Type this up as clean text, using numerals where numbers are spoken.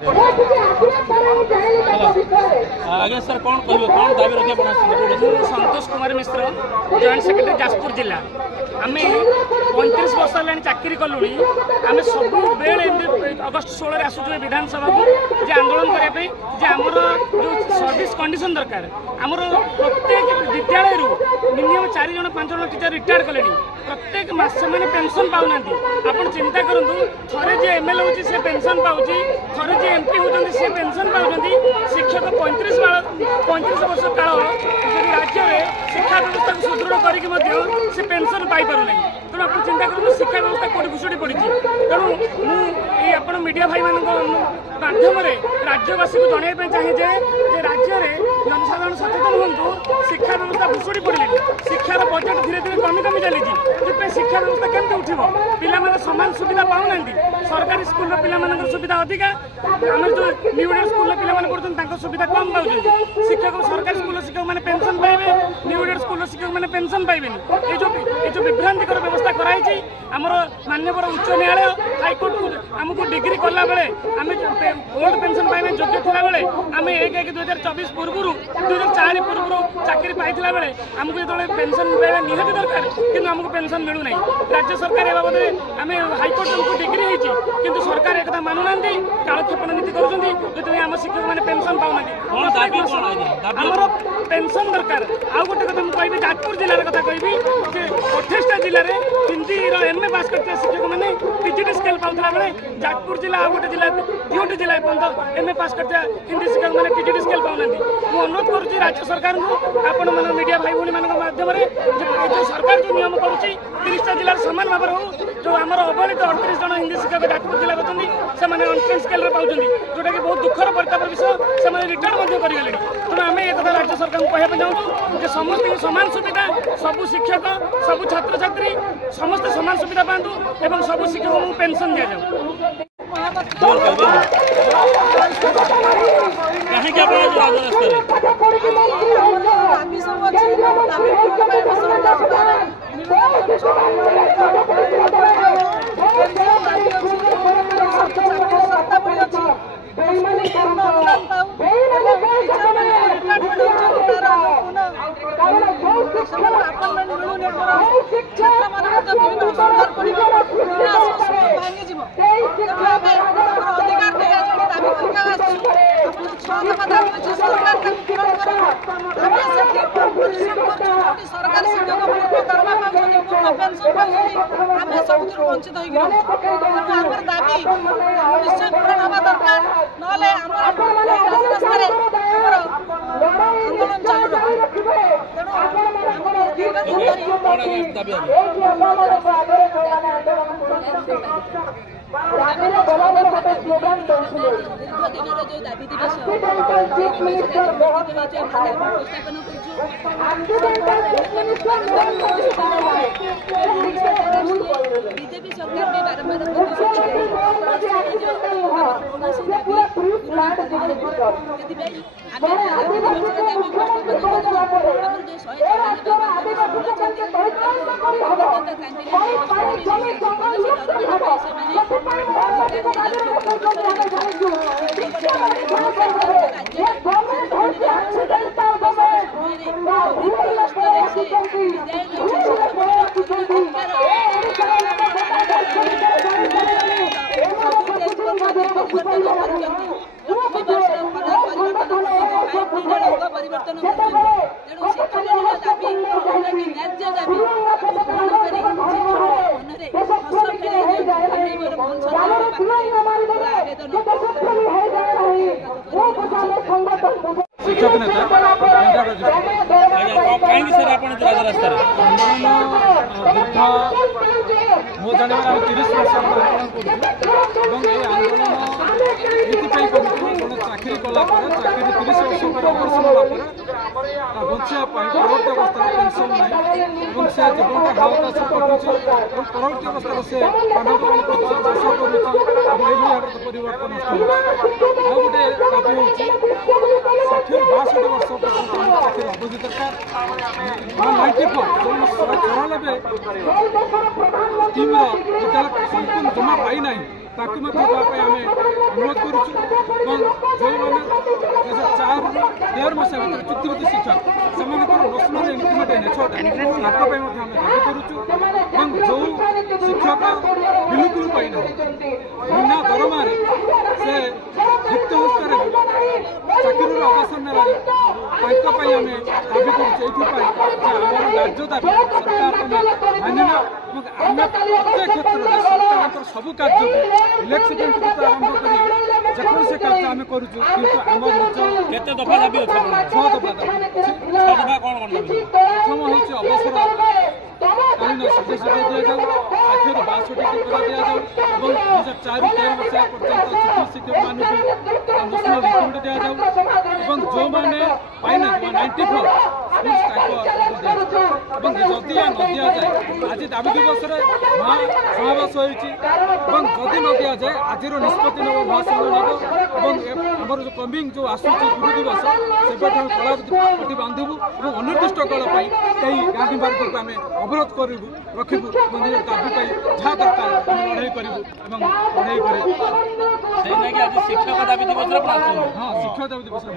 आगे सर कौन कह कौन दाबी रखे संतोष कुमार मिश्र जॉइंट सेक्रेटरी जाजपुर जिला आम 35 वर्ष है चाकरी कलुणी आम सब बेले अगस्ट 16 आसुचे विधानसभा को जे आंदोलन करने आमर जो सर्विस कंडीशन दरकार आमर प्रत्येक विद्यालय मिनिमम 4 जन 5 जन टीचर रिटायर कले प्रत्येक मास मैंने पेंशन पाऊना आप चिंता करूँ थे जे एमएलए होची से पेंशन पाऊँ थे जे एमपी होती से पेंशन पाँच शिक्षक 35 वर्ष काल राज्य में शिक्षा व्यवस्था को सुदृढ़ करके पेंशन पाइपर ना तेणु आप चिंता करूँ शिक्षा व्यवस्था कौट भुषुड़ी पड़ी तेणु मुझे मीडिया भाई मान माध्यम राज्यवासी को जनवाई चाहे राज्य में जनसाधारण सचेतन हूँ शिक्षा व्यवस्था भुषुड़ी पड़े शिक्षार बजेट धीरे धीरे कमी कमी चली शिक्षा व्यवस्था केमती उठब पिला सामान सुविधा पाऊना सरकारी स्कूल पिला सुविधा अधिका आम जो न्यूडर स्कूल पिला पढ़ते सुविधा कम पाँच शिक्षक सरकारी स्कूल शिक्षक मैंने पेंशन पाइबे न्यूडर स्कूल शिक्षक मैंने पेंशन पाइबे ये जो विभ्रांतिकर व्यवस्था कराई आमर मान्यवर उच्च न्यायालय हाइकोर्ट आमको डिग्री कला बेले आम ओल्ड पेंशन पाइबे योग्य था बेले आम 1/1/2024 पूर्व 2004 पूर्व चाकरी पाइला बेले आमको जो पेंशन पाइबा निहाती दरकार कि आमको पेंशन मिलूना राज्य सरकार ए बाबद आम हाइकोर्ट को डिग्री होती किंतु सरकार एक मानुना कालक्षेपण नीति कर आम शिक्षक मैंने पेंशन पाऊना आमर पेंशन दरकार आउ गोटे कथा मुझे कहि जाजपुर जिलार कथा कहि 28टा जिले में हिंदी एमए पास करते शिक्षक मैंने पीजीटी स्केल पाऊला बेले जाजपुर जिला आउ गोटे जिला 2टी जिला पर्यटन एमए पास करते हिंदी शिक्षक मैंने पीजीटी स्केल पाऊना मुझे अनुरोध करुँच राज्य सरकार को आपण मान मीडिया भाई भाई माध्यम जो सरकार जो नियम करुँच 30टा जिलार सामान भाव हो जो आम अवहेलित 38 जन हिंदी शिक्षक जाजपुर जिला अच्छी से अनपेड स्केल पाँच जोटा कि बहुत दुखर परिताप विषय से रिटायर करगले तेणु आम एक राज्य सरकार को कहना चाहूँ समस्त सामान सुविधा सबू शिक्षक सबू छात्र छात्री समस्त सामान सुविधा पातु एवं सबू शिक्षक को पेंशन दि जाऊ वंचित दाबी निश्चय पूरण हवा दरकार आंदोलन बीजेपी सरकार में बारंबार शिक्षक नेता कहीं सर आप रास्ता मो जाने 30 वर्ष आंदोलन करूँ चाकरी कला चाकरी 30 वर्ष पर अवसर होगा बचा परवर्ती अवस्था पेंशन ना से जीवन हावत कटुचे परवर्ती अवस्था से पान दुकान कर चाष कर परिवर्तन गोटे दाबी हो 60-62 वर्ष चाकरी अवधि दरकार 94 चौरानबे स्कीम विद्यालय संपूर्ण जमा पाई ना ताकि आम अनुरोध करुँ 13 मसीहा भितर चुक्तिबद्ध शिक्षक सेमानकर न्याशनल इंक्रीमेंट एन 6टा ताको पे मध्ये हम दाबी करूछु एवं जो शिक्षक बिल्कुल पाइना बिना दरमा रे से रिक्त हस्तर चाकरी अवसर ने तांका पई हमें दाबी करूछु एथि पई जे हमर राज्य दाबी सरकार तमे मानिना आम प्रत्येक क्षेत्र में सरकार सबू कार्य इलेक्शन आरंभ कर जेकोसी कार्य आम करुचु किंतु आम निज केते दफा दाबी अछि 6 दफा दाबी अछि 6 दफा कोन दाबी प्रथम होछि अवसर कालीन सदस्य दिया जाऊ 60 ରୁ 62 टका दिया जाऊ और 2004 13 वर्ष पर्यंत छुट्टी शिक्षक मानक नेशनल इंक्रीमेंट दिया जाऊ और जो माने पाइना 94 এবং যদি ন দিয়া যায় আজ দাবি দিবসরে মহাসমাবেশ হয়েছি এবং যদি ন দিয়া যায় আজির নিষ্পত্তি নেব মহাসংঘ নেব এবং আমার যে কমিং যে আসুচি গুরু দিবস সেবেঠু আমি কলাপতি বাঁধবু এবং অনির্দিষ্ট কাল পাই এই গান্ধী মার্গকে আমি অবরোধ করবু রখিবু এবং নিজের দাবি পাই যা দরকার আমি লড়াই করবু এবং লড়াই করে সেই নাকি আজ শিক্ষক দাবি দিবসরে হ্যাঁ শিক্ষক দাবি দিবসরে